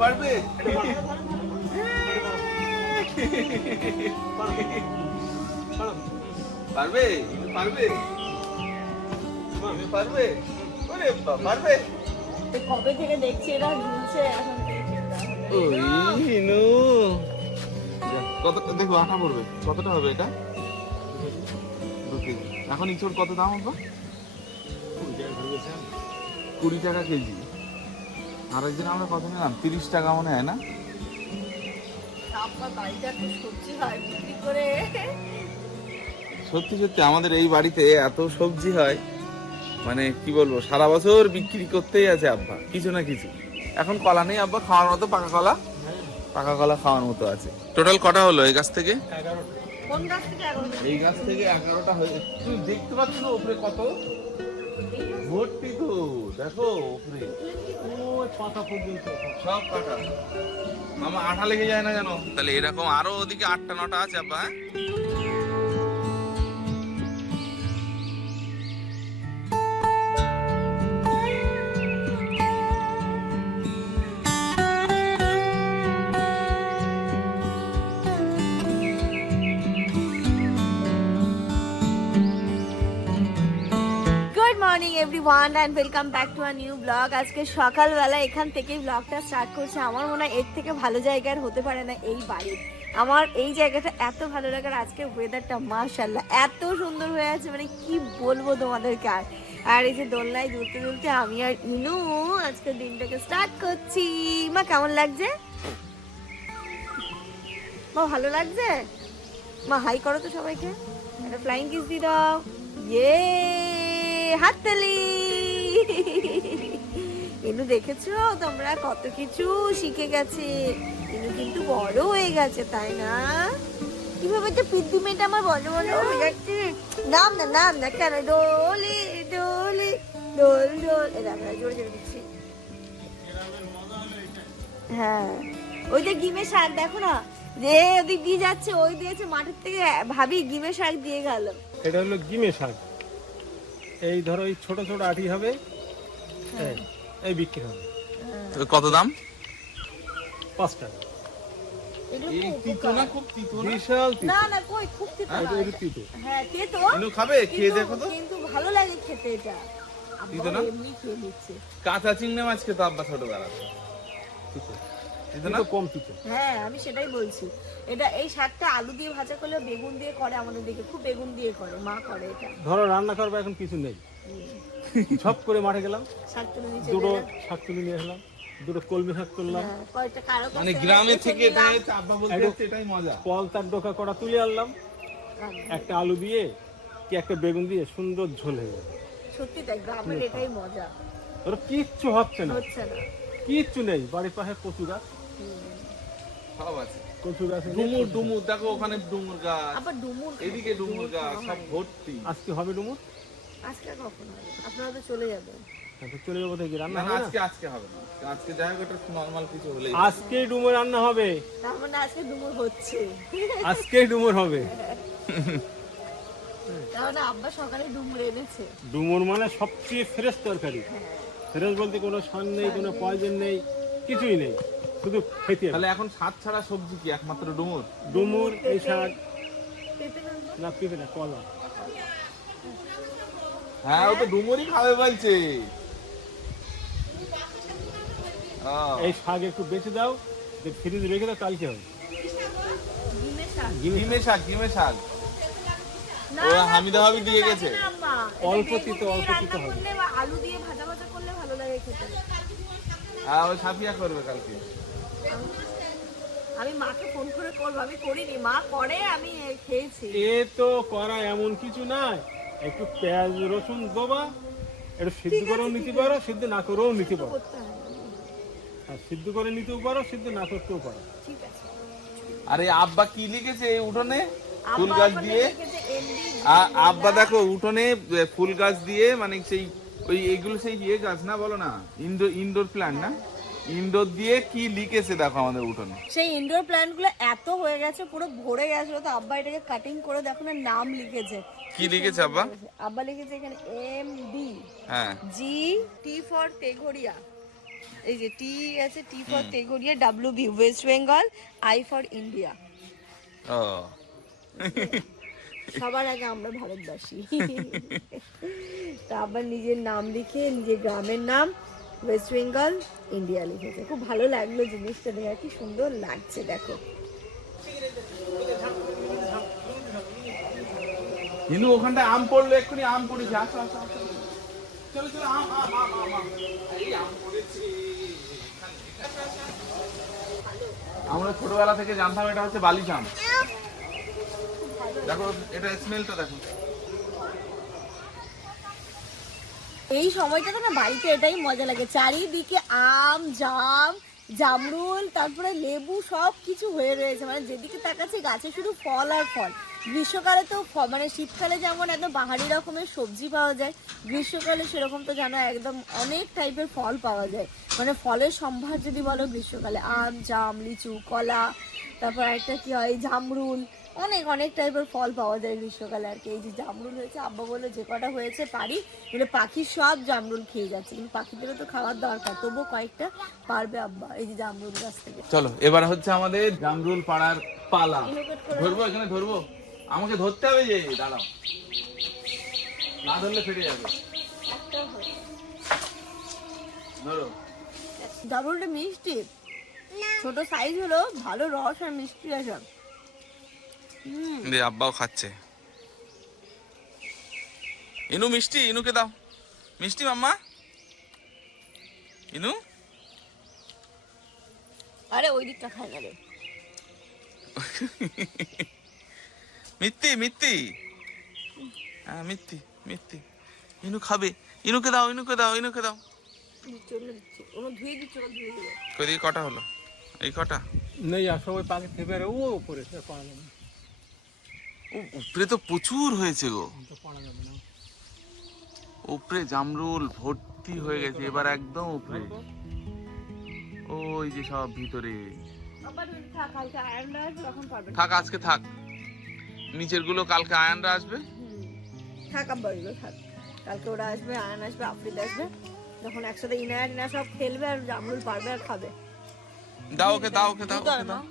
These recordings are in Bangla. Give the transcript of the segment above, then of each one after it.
পারবে? পারবে? পারবে? পারবে? ওরে পারবে? কবে থেকে দেখছি এরা ঝুলছে এখন ওই ইনু কত দেখো আটা পড়বে। কতটা হবে এটা? দু কেজি। এখন ইঁচড় কত দাম হবে? কুড়ি টাকা কেজি। আর একদিন আমরা কত নিলাম? তিরিশ টাকা মনে হয় না? সত্যি সত্যি আমাদের এই বাড়িতে এত সবজি হয় মানে কি বলব সারা বছর বিক্রি করতেই আছে আব্বা কিছু না কিছু। এখন কলা নেই আব্বা খাওয়ার মতো পাকা কলা। পাকা কলা খাওয়ার মতো আছে। টোটাল কটা হলো এই গাছ থেকে? এই গাছ থেকে এগারোটা হয়ে দেখতে পাচ্ছ উপরে কত? ভর্তি তো দেখো উপরে। সব কাটা। মামা আঠা লেগে যায় না জানো? তাহলে এরকম আরও ওদিকে আটটা, নটা আছে, আব্বা হ্যাঁ? Everyone and welcome back to a new blog আজকে সকালবেলা এখান থেকেই ব্লগটা স্টার্ট করছে। আমার মনে হয় এর থেকে ভালো জায়গার হতে পারে না এই বাড়ি। আমার এই জায়গাটা এত ভালো লাগার আজকে ওয়েদারটা মাশাল্লাহ এত সুন্দর হয়ে আছে মানে কি বলব তোমাদেরকে আর। আর এই যে দোলনায় দুলতে দুলতে আমি আর ইনু আজকে দিনটাকে স্টার্ট করছি। মা, কেমন লাগছে? মা, ভালো লাগছে? মা হাই করো তো সবাইকে। একটা ফ্লাইং কিস দিয়ে দাও। ইয়ে হাততালি। ইনু দেখেছ? তোমরা কত কিছু শিখে গেছে। ইনু কিন্তু বড় হয়ে গেছে, তাই না? কীভাবে তো পিদ্দি মেয়েটা আমার বড় বড় হয়ে যাচ্ছে নাম না নাম না, কেন? ডোলে ডোলে, ডোল ডোল। এ দেখো জোরে জোরে দিচ্ছি। হ্যাঁ। ওই যে গিমের শাক, দেখো না? যে ওদিক দিয়ে যাচ্ছে, ওই দিয়েছে মাঠের থেকে, ভাবি গিমের শাক দিয়ে গেল। এটা হলো গিমে শাক। এই ধরো এই ছোট ছোট আটি হবে। এই, এই বিক্রি হবে। কত দাম? পাঁচ টাকা। তো। কাঁচা চিংড়ি মাছ খেতো আব্বা ছোটবেলা হ্যাঁ আমি সেটাই বলছি। এটা এই শাকটা আলু দিয়ে ভাজা করলে বেগুন দিয়ে করে আমাদের দিকে খুব বেগুন দিয়ে করে মা করে এটা। ধরো রান্না করব এখন কিছু নেই। সব করে মাঠে গেলাম শাক তুলে নিচে দুটো শাক তুলে নিয়ে দুটো কলমি শাক তুললাম। হ্যাঁ, কারও মানে গ্রামে থেকে এটা নিলাম। হচ্ছে আব্বা বলতে এটাই মজা। কল তার ডোকা করা তুলে আনলাম একটা আলু দিয়ে কি একটা বেগুন দিয়ে সুন্দর ঝোল হয়ে যাবে সত্যি তাই গ্রামের এটাই মজা। ধরো কিচ্ছু হচ্ছে না। হচ্ছে না। কিচ্ছু নেই বাড়ির পাশে কচু গাছ সব আছে। ডুমুর ডুমুর দেখো ওখানে ডুমুর গাছ। আবার ডুমুর এদিকে ডুমুর গাছ সব ভর্তি। আজকে হবে ডুমুর? আজকে কখন হবে? আপনারা তো চলে যাবেন। হ্যাঁ, চলে যাব দেখি রান্না আজকে আজকে হবে না। আজকে যাই হোক এটা নর্মাল কিছু হলেই আজকে ডুমুর রান্না হবে। তার মানে আজকে ডুমুর হচ্ছে। আজকে ডুমুর হবে। মানে আব্বা সকালে ডুমুর এনেছে। ডুমুর মানে সবচেয়ে ফ্রেশ তরকারি। ফ্রেশ বলতে কোনো সার নেই কোনো পয়জন নেই কিছুই নেই। শুধু খেতে তাহলে এখন সাত ছাড়া সবজি কি একমাত্র ডুমুর? ডুমুর এই শাক না? পেঁপে না কলা। হ্যাঁ ও তো ডুমুরই খাবে বলছে। এই শাক একটু বেঁচে দাও যে ফ্রিজে রেখে দাও কালকে হবে। ডিমের শাক ডিমে শাক। শাক ও হামিদা ভাবি দিয়ে গেছে। অল্প তিতো, অল্প তিতো হবে। আলু দিয়ে ভাজা ভাজা করলে ভালো লাগে খেতে। হ্যাঁ ওই সাফিয়া করবে কালকে। আমি মাকে ফোন করে করব আমি করিনি। মা করে আমি খেয়েছি। এ তো করা এমন কিছু নাই। একটু পেঁয়াজ রসুন দেবা একটু সিদ্ধ করেও নিতে পারো সিদ্ধ না করেও নিতে পারো। করতে হয় না। আর সিদ্ধ করে নিতেও পারো সিদ্ধ না করতেও পারো। ঠিক আছে। আরে আব্বা কি লিখেছে এই উঠোনে? ফুল গাছ দিয়ে? আব্বা দেখো উঠোনে ফুল গাছ দিয়ে মানে সেই ওই এগুলো সেই ইয়ে গাছ না বলো না? ইনডোর ইনডোর প্ল্যান্ট না? ইনডোর দিয়ে কি লিখেছে দেখো আমাদের উঠোনে? সেই ইনডোর প্ল্যান্টগুলো এত হয়ে গেছে পুরো ভরে গেছে। তো আব্বা এটাকে কাটিং করে দেখো না নাম লিখেছে। কি লিখেছে আব্বা? আব্বা লিখেছে এখানে এম ডি হ্যাঁ। জি টি ফর তেঘরিয়া এই যে টি আছে T for Teghoria W B West Bengal I for India ও। সবার আগে আমরা ভারতবাসী। তা আবার নিজের নাম লিখে নিজের গ্রামের নাম ওয়েস্ট বেঙ্গল ইন্ডিয়া লিখেছে। খুব ভালো লাগল জিনিসটা দেখে। কি সুন্দর লাগছে দেখো। হিন্দু ওখানটায় আম পড়ল এক্ষুনি আম পড়েছে। আসো আসো আসো। চলো চলো আম আম আম আম আম। এই আম পড়েছে। আমরা ছোটবেলা থেকে জানতাম এটা হচ্ছে বালিশ আম দেখো এটা স্মেলটা দেখো। এই সময়টাতে না বাড়িতে এটাই মজা লাগে। চারিদিকে আম, জাম, জামরুল, তারপরে লেবু সব কিছু হয়ে রয়েছে। মানে যেদিকে তাকাচ্ছে গাছে শুধু ফল আর ফল। গ্রীষ্মকালে তো মানে শীতকালে যেমন একদম পাহাড়ি রকমের সবজি পাওয়া যায়, গ্রীষ্মকালে সেরকম তো জানো একদম অনেক টাইপের ফল পাওয়া যায়। মানে ফলের সম্ভার যদি বলো গ্রীষ্মকালে, আম, জাম, লিচু, কলা, তারপর একটা কি হয়? জামরুল অনেক অনেক টাইপের ফল পাওয়া যায় গ্রীষ্মকালে আর কি। এই যে জামরুল হয়েছে আব্বা বলল যে কটা হয়েছে পারি বলে পাখি সব জামরুল খেয়ে যাচ্ছে কিন্তু পাখিদেরও তো খাওয়ার দরকার তবুও কয়েকটা পারবে আব্বা এই যে জামরুল গাছ থেকে। চলো এবার হচ্ছে আমাদের জামরুল পাড়ার পালা। ধরবো এখানে ধরবো? আমাকে ধরতে হবে যে দাঁড়াও। না ধরলে ফেটে যাবে। ধরো। জামরুলটা মিষ্টি। ছোট সাইজ হলো ভালো রস আর মিষ্টি আছে হুম। দে আব্বাও খাচ্ছে। ইনু মিষ্টি ইনুকে দাও। মিষ্টি মাম্মা। ইনু। আরে ওই দিকটা খাই না রে। মিত্তি মিত্তি। হ্যাঁ মিত্তি মিত্তি। ইনু খাবে। ইনুকে দাও ইনুকে দাও ইনুকে দাও। কটা হলো? এই কটা? নেই আসো ওই পাখি থেকে বেরো ও উপরে উপরে তো প্রচুর হয়েছে গো। উপরে জামরুল ভর্তি হয়ে গেছে এবার একদম উপরে। ওই যে সব ভিতরে। থাক আজকে থাক। নিচেরগুলো কালকে আয়ানরা আসবে। থাক আব্বা থাক। কালকে ওরা আসবে আয়ন আসবে আফ্রিদ আসবে। যখন একসাথে ইনায়া টিনা সব খেলবে আর জামরুল পারবে আর খাবে। দাও ওকে দাও ওকে দাও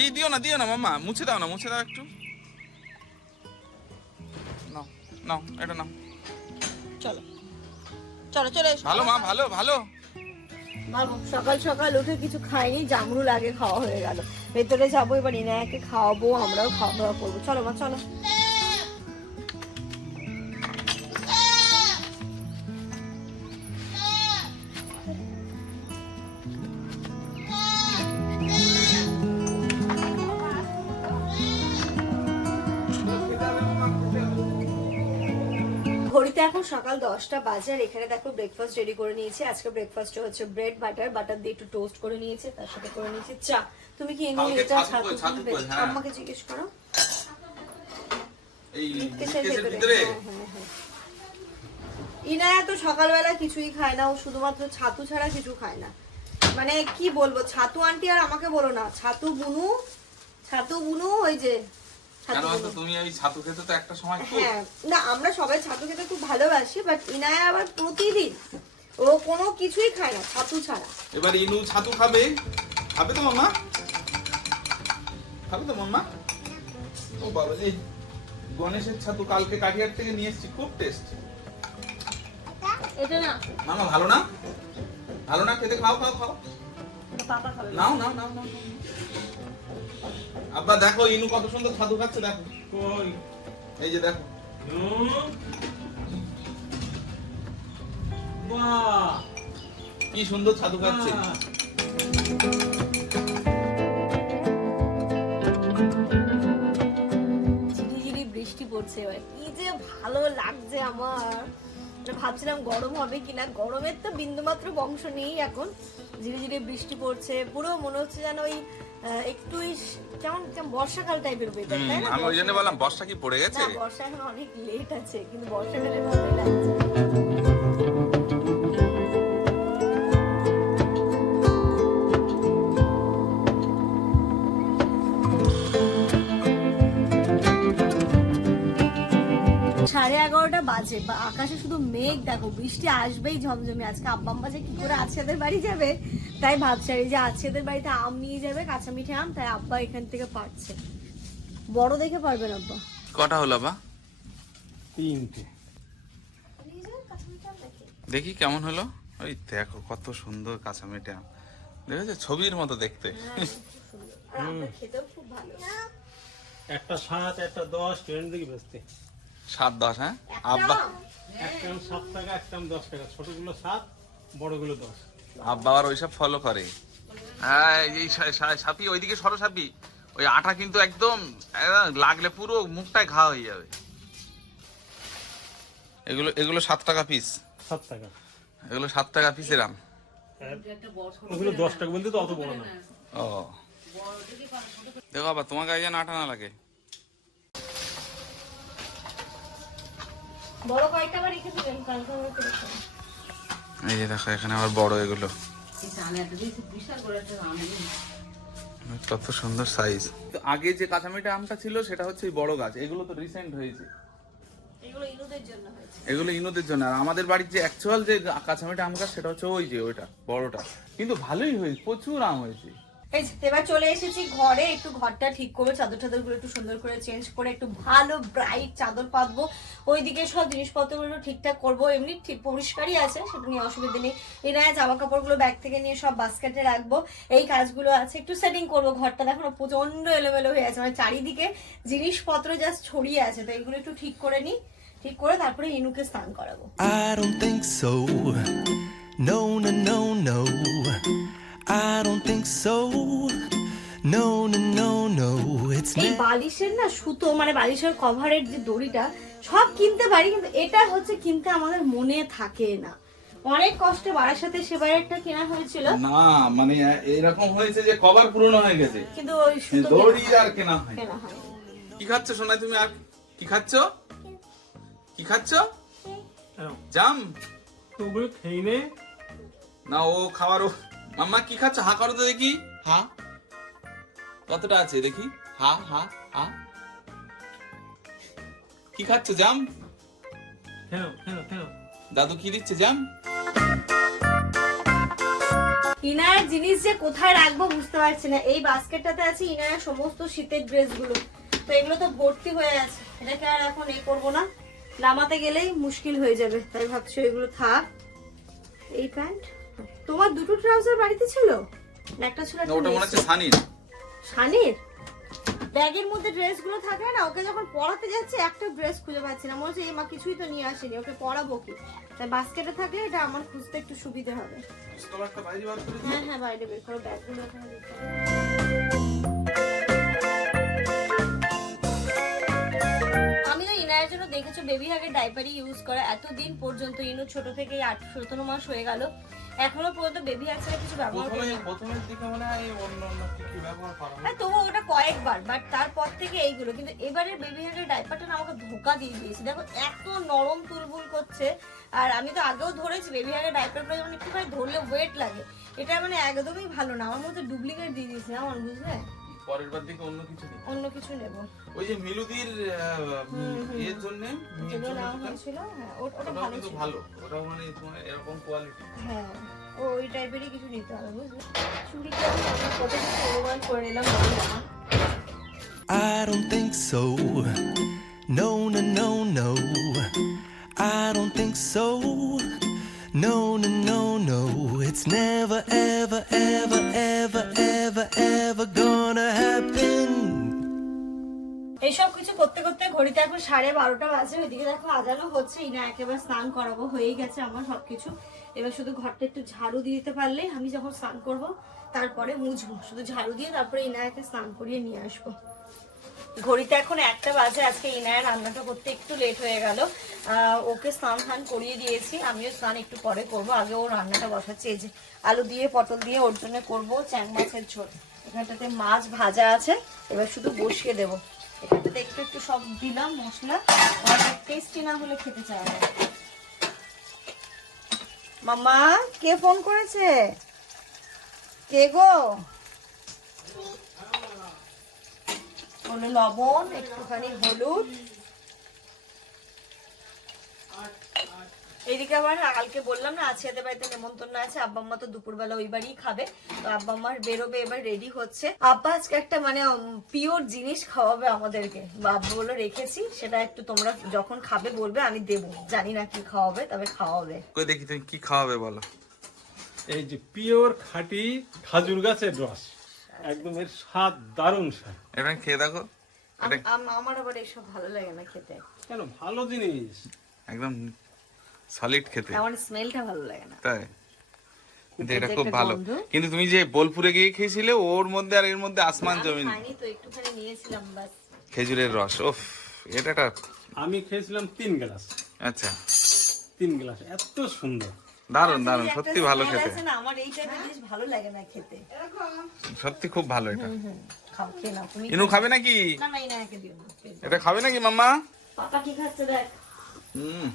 এই দিও না দিও না মামা মুছে দাও না মুছে দাও একটু। নাও এটা নাও। চলো। চলো চলে ভালো মা ভালো ভালো। সকাল সকাল উঠে কিছু খাইনি জামরুল আগে খাওয়া হয়ে গেল। ভেতরে যাব এবার ইনায়াকে খাওয়াবো আমরাও খাওয়া দাওয়া করব। চলো মা চলো। সকাল দশটা বাজে আর এখানে দেখো ব্রেকফাস্ট রেডি করে নিয়েছি। আজকে ব্রেকফাস্ট হচ্ছে ব্রেড বাটার বাটার দিয়ে একটু টোস্ট করে নিয়েছে তার সাথে করে নিয়েছি চা। তুমি কি এমনি এটা হ্যাঁ। আম্মাকে জিজ্ঞেস করো। হ্যাঁ, হ্যাঁ। ইনায়া তো সকালবেলা কিছুই খায় না ও শুধুমাত্র ছাতু ছাড়া কিছু খায় না। মানে কি বলব ছাতু আন্টি আর আমাকে বলো না ছাতু বুনু ছাতু বুনু ওই যে কেন বুনু। তুমি ওই ছাতু খেতে তো একটা সময় খুব হ্যাঁ না আমরা সবাই ছাতু খেতে খুব ভালোবাসি বাট ইনায়া আবার প্রতিদিন ও কোনো কিছুই খায় না ছাতু ছাড়া। এবার ইনু ছাতু খাবে। খাবে তো মাম্মা? খাবে তো মাম্মা? ও বাবা রে গণেশের ছাতু কালকে কাঠিয়ার থেকে নিয়ে এসেছি খুব টেস্ট এটা না। মামা ভালো না? ভালো না? খেতে খাও খাও খাও। খাবে। নাও নাও নাও নাও। আব্বা দেখো ইনু কত সুন্দর ছাতু খাচ্ছে দেখো। কই? এই যে দেখো। বাহ! কি সুন্দর ছাতু খাচ্ছে। ঝিরিঝিরি বৃষ্টি পড়ছে এবার। কি যে ভালো লাগছে আমার। মানে ভাবছিলাম গরম হবে কিনা। গরমের তো বিন্দুমাত্র বংশ নেই এখন। ঝিরিঝিরি বৃষ্টি পড়ছে। পুরো মনে হচ্ছে যেন ওই একটু কেমন বর্ষাকাল টাইপের ওয়েদার তাই না? আমি ওই জন্য বললাম বর্ষা কি পড়ে গেছে? না বর্ষা এখন অনেক লেট আছে কিন্তু বর্ষাকালে ভালোই লাগছে। সাড়ে এগারোটা বাজে বা আকাশে শুধু মেঘ দেখো বৃষ্টি আসবেই ঝমঝমে। আজকে আব্বাম বাজে কি করে আজকেদের বাড়ি যাবে তাই ভাবছারি যে আজকেদের বাড়িতে আম নিয়ে যাবে কাঁচা মিঠে আম তাই আব্বা এখান থেকে পারছে। বড় দেখে পারবেন আব্বা? কটা হলো বা তিনটে। দেখি কেমন হলো। ওই দেখো কত সুন্দর কাঁচা মিঠে আম। দেখেছ? ছবির মতো দেখতে। একটা সাত একটা দশ ট্রেন দিকে বেচতে সাত দশ হ্যাঁ? আব্বা। একটা সাত টাকা একটা আম দশ টাকা। ছোটগুলো সাত বড়গুলো দশ। আব্বা আবার ওইসব ফলো করে। হ্যাঁ এই সাপি ওইদিকে সরো সাপি। ওই আটা কিন্তু একদম লাগলে পুরো মুখটায় ঘা হয়ে যাবে। এগুলো এগুলো সাত টাকা পিস সাত টাকা। এগুলো সাত টাকা আম আর ওগুলো দশ টাকা বলতে তো অত বড় না। ও। দেখো আবার তোমার গায়ে যেন আটা না লাগে। বড় কয়েকটা বার রেখে দিবেন কালকে। এই যে দেখো এখানে আবার বড় এগুলো। কত সুন্দর সাইজ আগে যে কাঁচামিটা আমটা ছিল সেটা হচ্ছে এই বড় গাছ। এগুলো তো রিসেন্ট হয়েছে। এগুলো ইনুদের জন্য হয়েছে। এগুলো ইনোদের জন্য। আর আমাদের বাড়ির যে অ্যাকচুয়াল যে কাঁচামিটা আম গাছ সেটা হচ্ছে ওই যে ওইটা বড়টা। কিন্তু ভালোই হয়েছে প্রচুর আম হয়েছে। এবার চলে এসেছি ঘরে। একটু ঘরটা ঠিক করব চাদর টাদরগুলো একটু সুন্দর করে চেঞ্জ করে একটু ভালো ব্রাইট চাদর পাতবো। ওইদিকে সব জিনিসপত্রগুলো ঠিকঠাক করব। এমনি ঠিক পরিষ্কারই আছে সেটা নিয়ে অসুবিধা নেই। এরা জামা কাপড়গুলো ব্যাগ থেকে নিয়ে সব বাস্কেটে রাখব। এই কাজগুলো আছে একটু সেটিং করব ঘরটা। দেখো প্রচণ্ড এলোমেলো হয়ে আছে। মানে চারিদিকে জিনিসপত্র জাস্ট ছড়িয়ে আছে। তো এগুলো একটু ঠিক করে নিই। ঠিক করে তারপরে ইনুকে স্নান করাবো। I don't think so. No, no, no, no. I don't think so. No, no, no, no. It's এই বালিশের না সুতো মানে বালিশের কভারের যে দড়িটা সব কিনতে পারি কিন্তু এটা হচ্ছে কিনতে আমাদের মনে থাকে না। অনেক কষ্টে বাড়ার সাথে সেবারেরটা কেনা হয়েছিল। না মানে এরকম হয়েছে যে কভার পুরনো হয়ে গেছে। কিন্তু ওই সুতো দড়ি আর কেনা হয় কি খাচ্ছ সোনাই তুমি আর কি খাচ্ছ? কি খাচ্ছ। জাম। তো ওগুলো খেয়ে নে। না ও খাওয়ারও মাম্মা কি খাচ্ছ? হা করো তো দেখি। হা? কতটা আছে দেখি? হা হা হা। কি খাচ্ছ জাম? দাদু কি দিচ্ছে জাম? ইনার জিনিস যে কোথায় রাখব বুঝতে পারছি না। এই বাস্কেটটাতে আছে ইনার সমস্ত শীতের ড্রেসগুলো। তো এগুলো তো ভর্তি হয়ে আছে এটাকে আর এখন এ করব না। নামাতে গেলেই মুশকিল হয়ে যাবে। তাই ভাবছি এগুলো থাক। এই প্যান্ট। তোমার দুটো ট্রাউজার বাড়িতে ছিল? না একটা ছিল ওটা মনে হচ্ছে সানির। শানির ব্যাগের মধ্যে ড্রেসগুলো থাকে না ওকে যখন পড়াতে যাচ্ছে একটা ড্রেস খুঁজে পাচ্ছি না। মনে হচ্ছে এই মা কিছুই তো নিয়ে আসেনি ওকে পড়াবো কি? তাই বাস্কেটে থাকলে এটা আমার খুঁজতে একটু সুবিধা হবে। কভারটা বাইরে বার করে হ্যাঁ হ্যাঁ বাইরে বের করো ব্যাগগুলো ওখানে আমি তো ইনায়ের জন্য দেখেছ বেবি হাগের ডাইপারই ইউজ করে। এতদিন পর্যন্ত ইনু ছোট থেকে আট সতেরো মাস হয়ে গেল। এখনও বেবি হাগ কিছু ব্যবহার করি প্রথমের দিকে মনে হয় অন্য অন্য কি কি ব্যবহার করা হ্যাঁ? তবু ওটা কয়েকবার বাট তারপর থেকে এইগুলো। কিন্তু এবারে বেবি হেয়ারের ডাইপারটা না আমাকে ধোকা দিয়ে দিয়েছে। দেখো এত নরম তুলবুল করছে। আর আমি তো আগেও ধরেছি বেবি হেয়ারের ডাইপারগুলো যেমন একটুখানি ধরলে ওয়েট লাগে। এটা মানে একদমই ভালো না। আমার মধ্যে ডুপ্লিকেট দিয়ে দিয়েছে আমার বুঝলে? পরের বার দিকে অন্য কিছু নেই অন্য কিছু নেব। ওই যে মিলুদির এর জন্য যেগুলো নেওয়া হয়েছিল হ্যাঁ ওটা ভালো ছিল। ভালো। ওটাও মানে এরকম কোয়ালিটি হ্যাঁ। ওই টাইপেরই কিছু নিতে হবে বুঝলে চুড়িটা আমি আপনার কত কিছু অনুমান করে নিলাম না I don't think so. No, no, no, no. I don't think so. No, no, no, no. It's never, ever, ever, ever, ever, ever gonna happen. এইসব কিছু করতে করতে ঘড়িতে এখন সাড়ে বারোটা বাজে ওইদিকে দেখো আজানো হচ্ছে ইনা একেবারে স্নান করাবো হয়েই গেছে আমার সবকিছু এবার শুধু ঘরটা একটু ঝাড়ু দিয়ে দিতে পারলে আমি যখন স্নান করব, তারপরে মুছবো। শুধু ঝাড়ু দিয়ে তারপরে ইনায়াকে স্নান করিয়ে নিয়ে আসব। ঘড়িতে এখন একটা বাজে, আজকে ইনায়ের রান্নাটা করতে একটু লেট হয়ে গেল। ওকে স্নান ফান করিয়ে দিয়েছি, আমিও স্নান একটু পরে করব। আগে ও রান্নাটা বসাচ্ছি, এই যে আলু দিয়ে, পটল দিয়ে ওর জন্য করব চ্যাং মাছের ঝোল। এখানটাতে মাছ ভাজা আছে, এবার শুধু বসিয়ে দেবো। এখানটাতে একটু একটু সব দিলাম মশলা টেস্টি না হলে খেতে চায় না। মামা কে ফোন করেছে? কে গো? হলো লবণ একটুখানি হলুদ। এইদিকে আবার কালকে বললাম না আছে এদের বাড়িতে নেমন্তন্ন আছে। আব্বা আম্মা তো দুপুরবেলা ওই বাড়িই খাবে। তো আব্বা আম্মার বেরোবে এবার রেডি হচ্ছে। আব্বা আজকে একটা মানে পিওর জিনিস খাওয়াবে আমাদেরকে। আব্বা বলে রেখেছি সেটা একটু তোমরা যখন খাবে বলবে আমি দেবো। জানি না কি খাওয়াবে তবে খাওয়াবে। কই দেখি তুমি কি খাওয়াবে বলো। এই যে পিওর খাঁটি খাজুর গাছের রস। একদম এর স্বাদ দারুণ স্বাদ। এটা খেয়ে দেখো। আমার আবার এসব ভালো লাগে না খেতে। কেন? ভালো জিনিস। একদম সলিড খেতে। আমার স্মেলটা ভালো লাগে না। তাই? কিন্তু এটা খুব ভালো। কিন্তু তুমি যে বোলপুরে গিয়ে খেয়েছিলে ওর মধ্যে আর এর মধ্যে আসমান জমিন। তো একটুখানি নিয়েছিলাম বাস। খেজুরের রস ওফ এটা আমি খেয়েছিলাম তিন গ্লাস। আচ্ছা। তিন গ্লাস এত সুন্দর। দারুণ দারুণ সত্যি ভালো খেতে। আমার এই টাইপের জিনিস ভালো লাগে না খেতে। সত্যি খুব ভালো এটা। ইনু খাবে নাকি? না না না একে দিও না এটা খাবে নাকি মাম্মা? পাপা কি খাচ্ছে দেখ। হুম।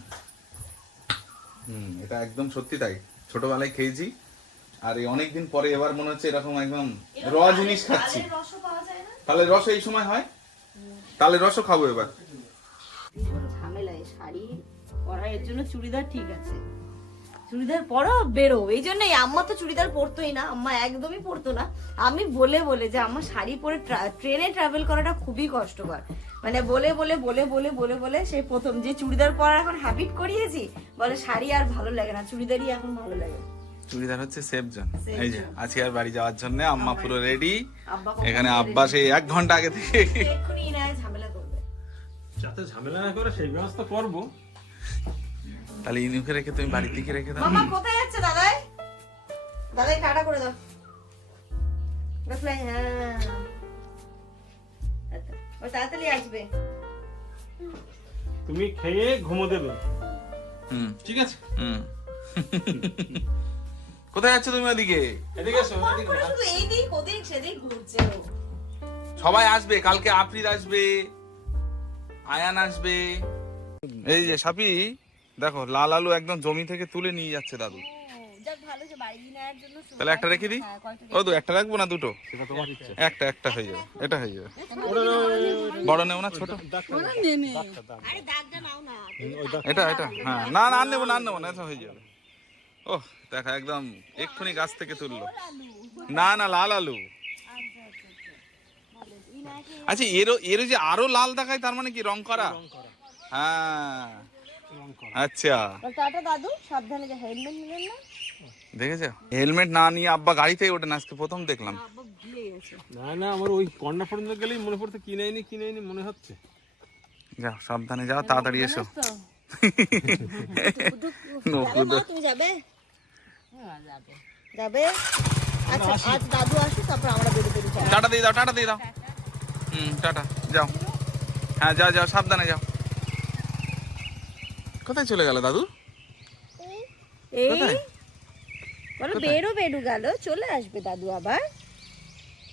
হুম এটা একদম সত্যি তাই। ছোটবেলায় খেয়েছি আর এই অনেকদিন পরে এবার মনে হচ্ছে এরকম একদম র জিনিস খাচ্ছি। তালের রসও পাওয়া যায় না? তাহলে রস এই সময় হয়? তাহলে রসও খাব এবার। ভীষণ ঝামেলা এই শাড়ি জন্য চুড়িদার ঠিক আছে। চুড়িদার পরো বেরো। এই জন্যই আম্মা তো চুড়িদার পরতোই না আম্মা একদমই পরতো না। আমি বলে বলে যে আমার শাড়ি পরে ট্রা- ট্রেনে ট্রাভেল করাটা খুবই কষ্টকর। মানে বলে বলে বলে বলে বলে বলে সেই প্রথম যে চুড়িদার পরার এখন হ্যাবিট করিয়েছি বলে শাড়ি আর ভালো লাগে না চুড়িদারই এখন ভালো লাগে। চুড়িদার হচ্ছে সেফ জোন এই যে। আছি আর বাড়ি যাওয়ার জন্য আম্মা পুরো রেডি এখানে আব্বা সেই এক ঘণ্টা আগে থেকে। ঝামেলা করবে। যাতে ঝামেলা না করে সেই ব্যবস্থা করব। তাহলে ইনুকে রেখে তুমি বাড়ির দিকে রেখে দাও। মামা কোথায় যাচ্ছে দাদাই? দাদাই টাটা করে দাও। হ্যাঁ। তাড়াতাড়ি আসবে। তুমি খেয়ে ঘুমো দেবে। হুম। ঠিক আছে। হুম। কোথায় যাচ্ছ তুমি ওদিকে? এদিকে এসো শুধু এইদিক ওদিক সেদিক ঘুরছে সবাই আসবে কালকে আফরিদ আসবে আয়ান আসবে। এই যে সাপি দেখো লাল আলু একদম জমি থেকে তুলে নিয়ে যাচ্ছে দাদু। যাক ভালো যে বাড়ি নেওয়ার জন্য তাহলে একটা রেখে দিই? হ্যাঁ, ও তো একটা রাখব না দুটো? সেটা তোমার ইচ্ছে। একটা একটা হয়ে যাবে এটা হয়ে যাবে। বড় নেও না ছোট। আরে দাগটা নাও না এটা এটা হ্যাঁ। না না আর নেব না আর নেব না এটা হয়ে যাবে। ও দেখা একদম এক্ষুনি গাছ থেকে তুললো। না না লাল আলু। আচ্ছা এরও এর যে আরও লাল দেখায় তার মানে কি? রং করা? হ্যাঁ রং করা। আচ্ছা। টাটা দাদু সাবধানে হেলমেট নিলেন না? দেখেছ? হেলমেট না নিয়ে আব্বা গাড়িতেই ওঠে না আজকে প্রথম দেখলাম। আব্বা না না আমার ওই পর্যন্ত গেলেই মনে পড়তে কি নেয়নি কি নেয়নি মনে হচ্ছে। যাও সাবধানে যাও তাড়াতাড়ি এসো। তুমি যাবে? যাবে। আচ্ছা আজ দাদু আসুক তারপর আমরা বেরো বেরো টাটা দিয়ে দাও টাটা দিয়ে দাও। হুম টাটা যাও। হ্যাঁ যাও যাও সাবধানে যাও। কোথায় চলে গেল দাদু? এই? বলো বেরো বেরু গেল চলে আসবে দাদু আবার।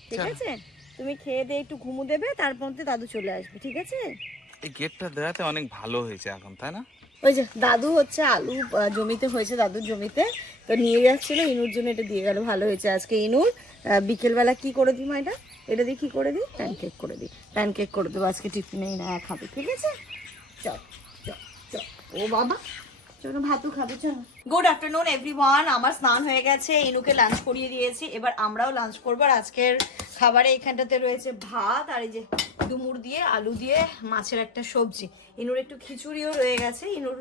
ঠিক আছে? তুমি খেয়ে দিয়ে একটু ঘুমু দেবে তারপর দাদু চলে আসবে ঠিক আছে? এই গেটটা দেওয়াতে অনেক ভালো হয়েছে এখন তাই না? ওই যে দাদু হচ্ছে আলু জমিতে হয়েছে দাদুর জমিতে তো নিয়ে যাচ্ছিল ইনুর জন্য এটা দিয়ে গেল ভালো হয়েছে আজকে ইনুর। বিকেলবেলা কি করে দিই মা এটা? এটা দিয়ে কি করে দিই? প্যানকেক করে দিই। প্যানকেক করে দেবো আজকে টিফিনেই না খাবে ঠিক আছে? চল। ও বাবা। চলো ভাতও খাবে চলো। গুড আফটারনুন এভরিওয়ান আমার স্নান হয়ে গেছে ইনুকে লাঞ্চ করিয়ে দিয়েছি। এবার আমরাও লাঞ্চ করব আর আজকের খাবারে এখানটাতে রয়েছে ভাত আর এই যে ডুমুর দিয়ে আলু দিয়ে মাছের একটা সবজি। ইনুর একটু খিচুড়িও রয়ে গেছে। ইনুর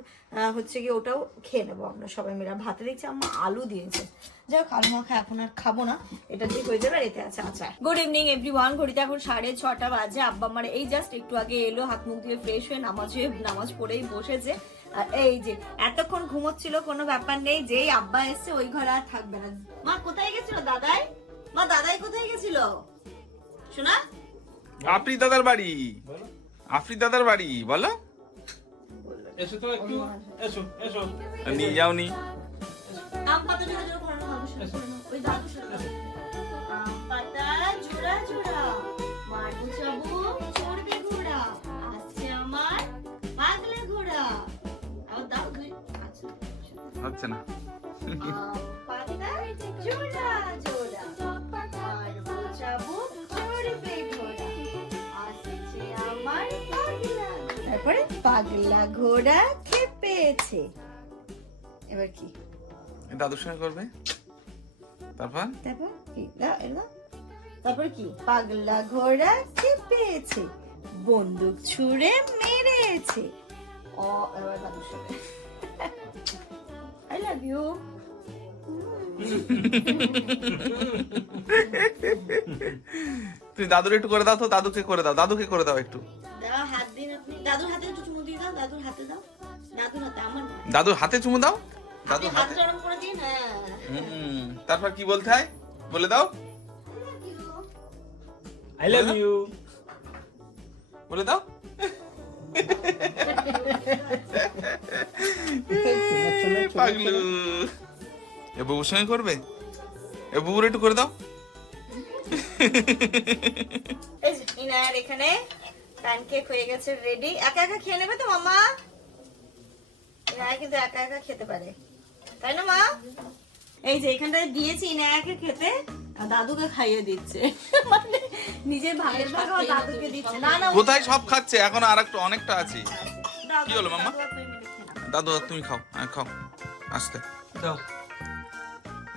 হচ্ছে কি ওটাও খেয়ে নেব আমরা সবাই মিলে। ভাতে দেখছি আম্মা আলু দিয়েছে। যাই হোক আলু মাখা এখন আর খাব না। এটা দিয়ে হয়ে যাবে আর এতে আছে আচার। গুড ইভিনিং এভরিওয়ান ঘড়িতে এখন সাড়ে ছটা বাজে। আব্বা আমার এই জাস্ট একটু আগে এলো হাত মুখ দিয়ে ফ্রেশ হয়ে নামাজ হয়ে নামাজ পড়েই বসেছে। আর এই যে এতক্ষণ ঘুমোচ্ছিল কোনো ব্যাপার নেই যেই আব্বা এসছে ওই ঘরে আর থাকবে না। মা কোথায় গেছিল দাদাই? মা দাদাই কোথায় গেছিল? শোনা? আফরিদ দাদার বাড়ি। আফরিদ দাদার বাড়ি বলো। এসো তো একটু। এসো এসো। নিয়ে যাওনি। আম পাতা জোড়া জোড়া ঘোরানো ওই দাদু পাগলা ঘোড়া। তারপরে পাগলা ঘোড়া খেপেছে। এবার কি? দাদুর সঙ্গে করবে? তারপর? তারপর কি? তারপর কি? পাগলা ঘোড়া চেপেছে বন্দুক ছুঁড়ে মেরেছে। ও এবার দাদুর সাথে আই লাভ ইউ তুই দাদুর একটু করে দাও তো দাদুকে করে দাও দাদুকে করে দাও একটু। দাও হাত দিন আপনি দাদুর হাতে একটু চুমু দিয়ে দাও দাদুর হাতে দাও। দাদুর হাতে আমার দাদুর হাতে চুমু দাও? দাদুর হাতে গরম করে দিন হ্যাঁ। হুম, তারপর কি বলতে হয়? বলে দাও। আই লাভ ইউ বলে দাও। পাগলু। এ বুবুর সঙ্গে করবে? এ বুবুর একটু করে দাও। ইনার এখানে প্যানকেক হয়ে গেছে রেডি একা একা খেয়ে নেবে তো মামা ইনায়া কিন্তু একা একা খেতে পারে। তাই না মা? এই যে এখানটায় দিয়েছি ইনায়াকে খেতে দাদুকে খাইয়ে দিচ্ছে। মানে নিজের ভাগের ভাগ আমার দাদুকে দিচ্ছে। না না কোথায় সব খাচ্ছে? এখন আর একটু অনেকটা আছে। কি হলো, মাম্মা? দাদু আর তুমি। দাদু খাও হ্যাঁ খাও আস্তে। দাও।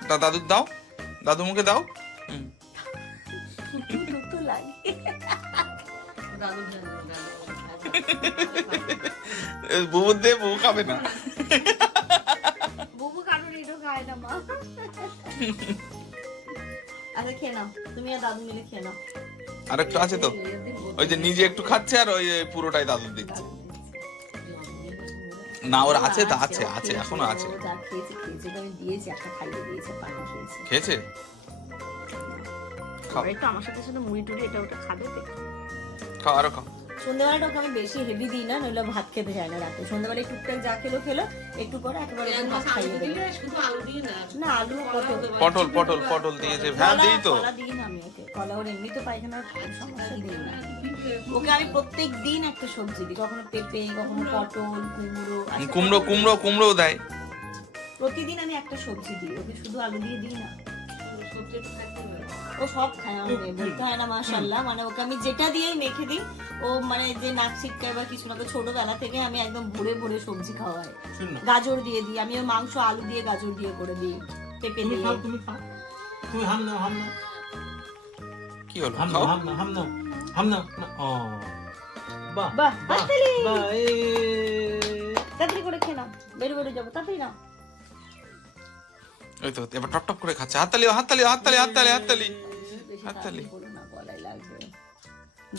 তা দাদুক দাও দাদু মুখে দাও বুবুর দে বুবু খাবে না। আচ্ছা খেয়ে নাও। তুমি আর দাদু মিলে খেয়ে নাও। আর একটু আছে তো? ওই যে নিজে একটু খাচ্ছে আর ওই পুরোটাই দাদু দিচ্ছে। না ওর আছে তো আছে আছে এখনও আছে। খেয়েছে খাও। আমার সাথে সাথে মুড়ি টুড়ি এটা ওটা খাবে খাও আরও খাও। সন্ধ্যাবেলাটা ওকে আমি বেশি হেভি দিই না নইলে ভাত খেতে চায় না রাতে। সন্ধ্যাবেলা টুকটাক যা খেলো খেলো একটু পরে একেবারে ওকে ভাত খাইয়ে দেবে। না আলু পটল। পটল পটল পটল দিয়েছে হ্যাঁ দিই তো? কলা দিই না আমি ওকে। কলা ওর এমনিতে পায়খানার সমস্যা দিই না। ওকে আমি প্রত্যেক দিন একটা সবজি দিই কখনো পেঁপে কখনো পটল কুমড়ো কুমড়ো কুমড়ো কুমড়ো দেয়? প্রতিদিন আমি একটা সবজি দিই ওকে শুধু আলু দিয়ে দিই না। ও সব খায় মেয়ে বলতে হয় না মাশাল্লাহ মানে ওকে আমি যেটা দিয়েই মেখে দিই ও মানে যে নাক ছিটকায় বা কিছু না তো ছোটবেলা থেকে আমি একদম ভরে ভরে সবজি খাওয়াই। গাজর দিয়ে দিই আমি ওর মাংস আলু দিয়ে গাজর দিয়ে করে দিই পেঁপে তুমি দিয়ে। খাও তুমি খাও। তুমি হাম নাও হাম নাও। কি হলো? হাম নাও হাম নাও হাম নাও। হাম নাও না, ও। বাহ বাহ বাহ এ। তাড়াতাড়ি করে খেয়ে নাও বেরো বেরো যাব তাড়াতাড়ি নাও। ওই তো এবার টপ টপ করে খাচ্ছে। হাততালি হাততালি হাততালি হাততালি হাততালি। হাততালি। না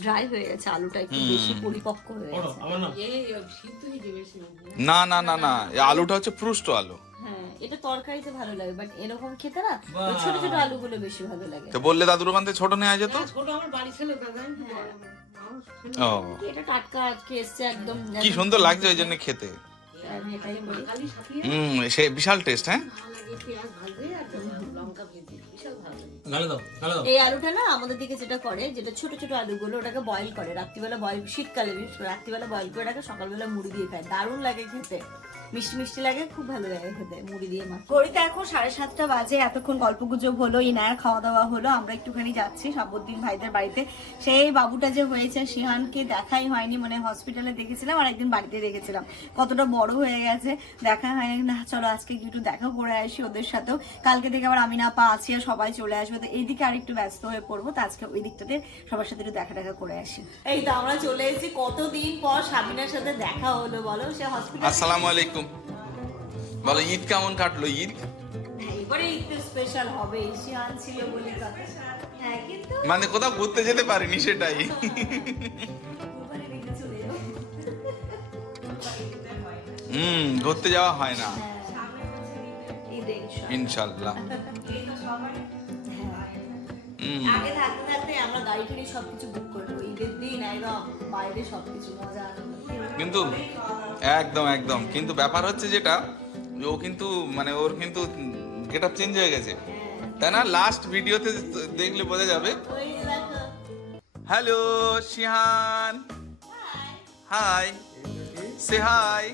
ড্রাই হয়ে গেছে আলুটা একটু বেশি পরিপক্ক হয়ে গেছে। না। না না না না এই আলুটা হচ্ছে প্রুষ্ট আলু। হ্যাঁ এটা তরকারিতে ভালো লাগে বাট এরকম খেতে না ছোট ছোট আলুগুলো বেশি ভালো লাগে। তো বললে দাদুর ওখান থেকে ছোট নেওয়া যেত? ও। এটা টাটকা আজকে এসছে একদম কি সুন্দর লাগছে ওই জন্য খেতে। আমি এটাই বলি। হুম সে বিশাল টেস্ট হ্যাঁ? এই আলুটা না আমাদের দিকে যেটা করে যেটা ছোট ছোট আলুগুলো ওটাকে বয়েল করে রাত্রিবেলা বয়েল শীতকালে রাত্রিবেলা বয়েল করে ওটাকে সকালবেলা মুড়ি দিয়ে খায় দারুণ লাগে খেতে। মিষ্টি মিষ্টি লাগে খুব ভালো লাগে খেতে মুড়ি দিয়ে মাছ ঘড়িতে এখন সাড়ে সাতটা বাজে এতক্ষণ গল্প গুজব হলো ইনায়ের খাওয়া দাওয়া হলো আমরা একটুখানি যাচ্ছি সাবুদ্দিন ভাইদের বাড়িতে। সেই বাবুটা যে হয়েছে শিহানকে দেখাই হয়নি মানে হসপিটালে দেখেছিলাম আর একদিন বাড়িতে দেখেছিলাম। কতটা বড় হয়ে গেছে দেখা হয়নি না চলো আজকে একটু দেখা করে আসি ওদের সাথেও। কালকে থেকে আবার আমি না পা আছি আর সবাই চলে আসবে তো এইদিকে আর একটু ব্যস্ত হয়ে পড়ব তো আজকে ওই দিকটাতে সবার সাথে একটু দেখা দেখা করে আসি। এই তো আমরা চলে এসেছি কতদিন পর সাবিনার সাথে দেখা হলো বলো সে হসপিটাল আসসালামু আলাইকুম। বলো ঈদ কেমন কাটলো ঈদ? হ্যাঁ কিন্তু মানে কোথাও ঘুরতে যেতে পারিনি সেটাই। হুম ঘুরতে যাওয়া হয় না। ইনশাল্লাহ হ্যাঁ। আগে থাকতে থাকতে আমরা গাড়ি টাড়ি সবকিছু বুক করব ঈদের দিন একদম বাইরে সবকিছু মজা। কিন্তু একদম একদম। কিন্তু ব্যাপার হচ্ছে যেটা ও কিন্তু মানে ওর কিন্তু গেট আপ চেঞ্জ হয়ে গেছে। তাই না? লাস্ট ভিডিওতে দেখলে বোঝা যাবে। হ্যালো শিহান। হাই সে হাই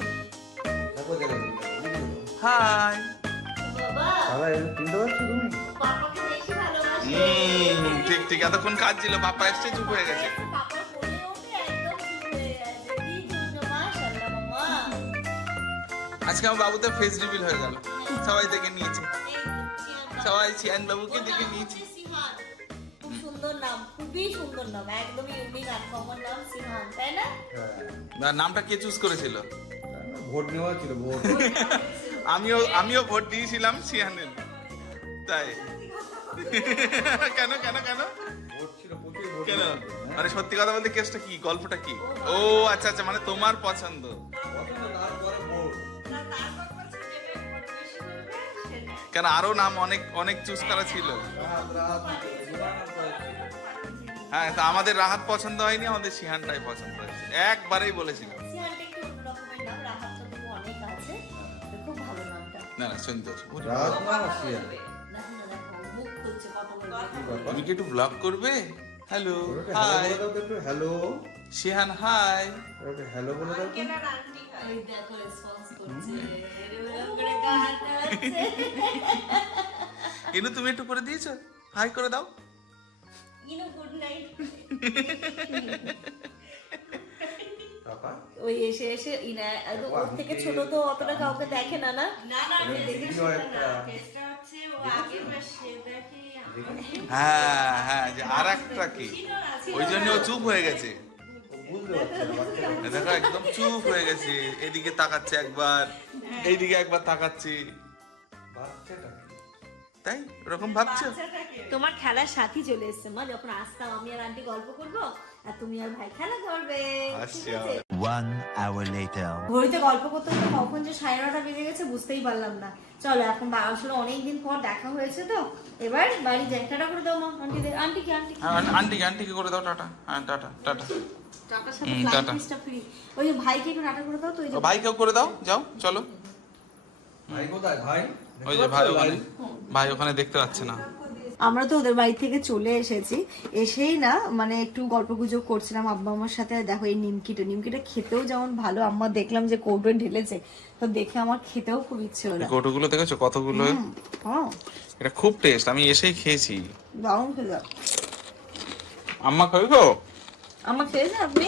হাই ঠিক ঠিক। এতক্ষণ কাজ ছিল পাপা এসছে চুপ হয়ে গেছে। আজকে আমার বাবুতে ফেস রিভিল হয়ে গেল। সবাই দেখে নিয়েছে। সবাই চিয়ান বাবুকে দেখে নিয়েছে। সুন্দর নাম খুবই সুন্দর নাম একদমই ইউনিক আনকমন নাম সিহান তাই না? না, নামটা কে চুজ করেছিল? ভোট নেওয়া ছিল ভোট। আমিও আমিও ভোট দিয়েছিলাম সিয়ানের তাই। কেন কেন কেন? ভোট ছিল প্রচুর ভোট কেন? মানে সত্যি কথা বলতে কেসটা কি? গল্পটা কি? ও আচ্ছা আচ্ছা মানে তোমার পছন্দ। কেন আরও নাম অনেক অনেক চুজ করা ছিল। হ্যাঁ তা আমাদের রাহাত পছন্দ হয়নি আমাদের সিহানটাই পছন্দ হয়েছে একবারেই নামটা। না না সুন্দর? তুমি কি একটু ব্লগ করবে? Hello hi hello Sihan hi hello বলে দাও দেখো ইনু তুমি একটু করে দিয়েছ? হাই করে দাও। ইনু গুড নাইট ওই এসে এসে ইনা ওর থেকে ছোট তো অতটা কাউকে দেখে। না না? ভিডিও একটা। হ্যাঁ হ্যাঁ যে আর একটা কি ওই জন্য ও চুপ হয়ে গেছে। দেখো একদম চুপ হয়ে গেছে। এদিকে তাকাচ্ছে একবার এইদিকে একবার তাকাচ্ছে? তাই? ওরকম ভাবছ? তোমার খেলার সাথী চলে এসেছে মা। যখন আসতাম আমি আর আন্টি গল্প করব আর তুমি আর ভাই খেলা করবে? One hour later. ঘড়িতে গল্প করতে করতে কখন যে সাড়ে নটা বেজে গেছে বুঝতেই পারলাম না। চলো এখন বা- আসলে অনেকদিন পর দেখা হয়েছে তো। এবার বাড়ি যাই। টাটা করে দাও মা। আন্টিদের আন্টি কি আন্টি হ্যাঁ, আন্টি আন্টিকে করে দাও টাটা। হ্যাঁ টাটা টাটা। তো ভাইকেও করে দাও যাও চলো। ভাই ভাই? ওই যে ভাই ওখানে ভাই ওখানে দেখতে পাচ্ছে না। আমরা তো ওদের বাড়ি থেকে চলে এসেছি। এসেই না মানে একটু গল্প গুজব করছিলাম আব্বা আমার সাথে। দেখো এই নিমকিটা নিমকিটা খেতেও যেমন ভালো। আম্মা দেখলাম যে কৌটো ঢেলেছে তো দেখে আমার খেতেও খুব ইচ্ছে হলো। কৌটোগুলো দেখেছ? কতগুলো? হ্যাঁ। এটা খুব টেস্ট আমি এসেই খেয়েছি। দারুণ খেলো আম্মা খাবি গো? আমার খেয়েছেন আপনি।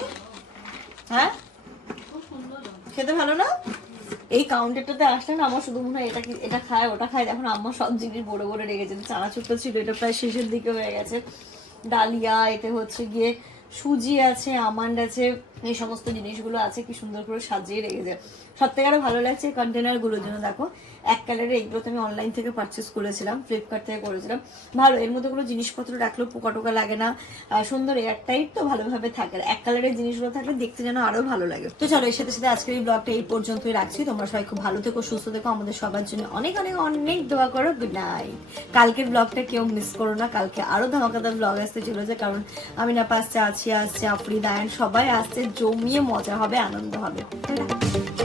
হ্যাঁ? খেতে ভালো না? এই কাউন্টারটাতে আসলে না আমার শুধু মনে হয় এটা এটা খায়, ওটা খায়। এখন আম্মা সব জিনিস বড় বড় রেখেছে চানাচুরটা ছিল, এটা প্রায় শেষের দিকে হয়ে গেছে। ডালিয়া, এতে হচ্ছে গিয়ে সুজি আছে, আমান্ড আছে। এই সমস্ত জিনিসগুলো আছে, কি সুন্দর করে সাজিয়ে রেখেছে। সব থেকে আরও ভালো লাগছে কন্টেনারগুলোর জন্য, দেখো। এক কালারের এইগুলো তো আমি অনলাইন থেকে পারচেস করেছিলাম ফ্লিপকার্ট থেকে করেছিলাম। ভালো, এর মধ্যে কোনো জিনিসপত্র রাখলেও পোকা টোকা লাগে না। সুন্দর এয়ারটাইট তো ভালোভাবে থাকে। এক কালারের জিনিসগুলো থাকলে দেখতে যেন আরও ভালো লাগে। তো চলো, এর সাথে সাথে আজকের এই ব্লগটা এই পর্যন্তই রাখছি। তোমরা সবাই খুব ভালো থেকো, সুস্থ থেকো। আমাদের সবার জন্য অনেক অনেক অনেক দোয়া করো। গুড নাইট কালকের ব্লগটা কেউ মিস করো না। কালকে আরও ধামাকাদার ব্লগ আসতে চলেছে, কারণ আমি না পাশে আছি আসছে, আফরিদ সবাই আসছে। জমিয়ে মজা হবে আনন্দ হবে টাটা।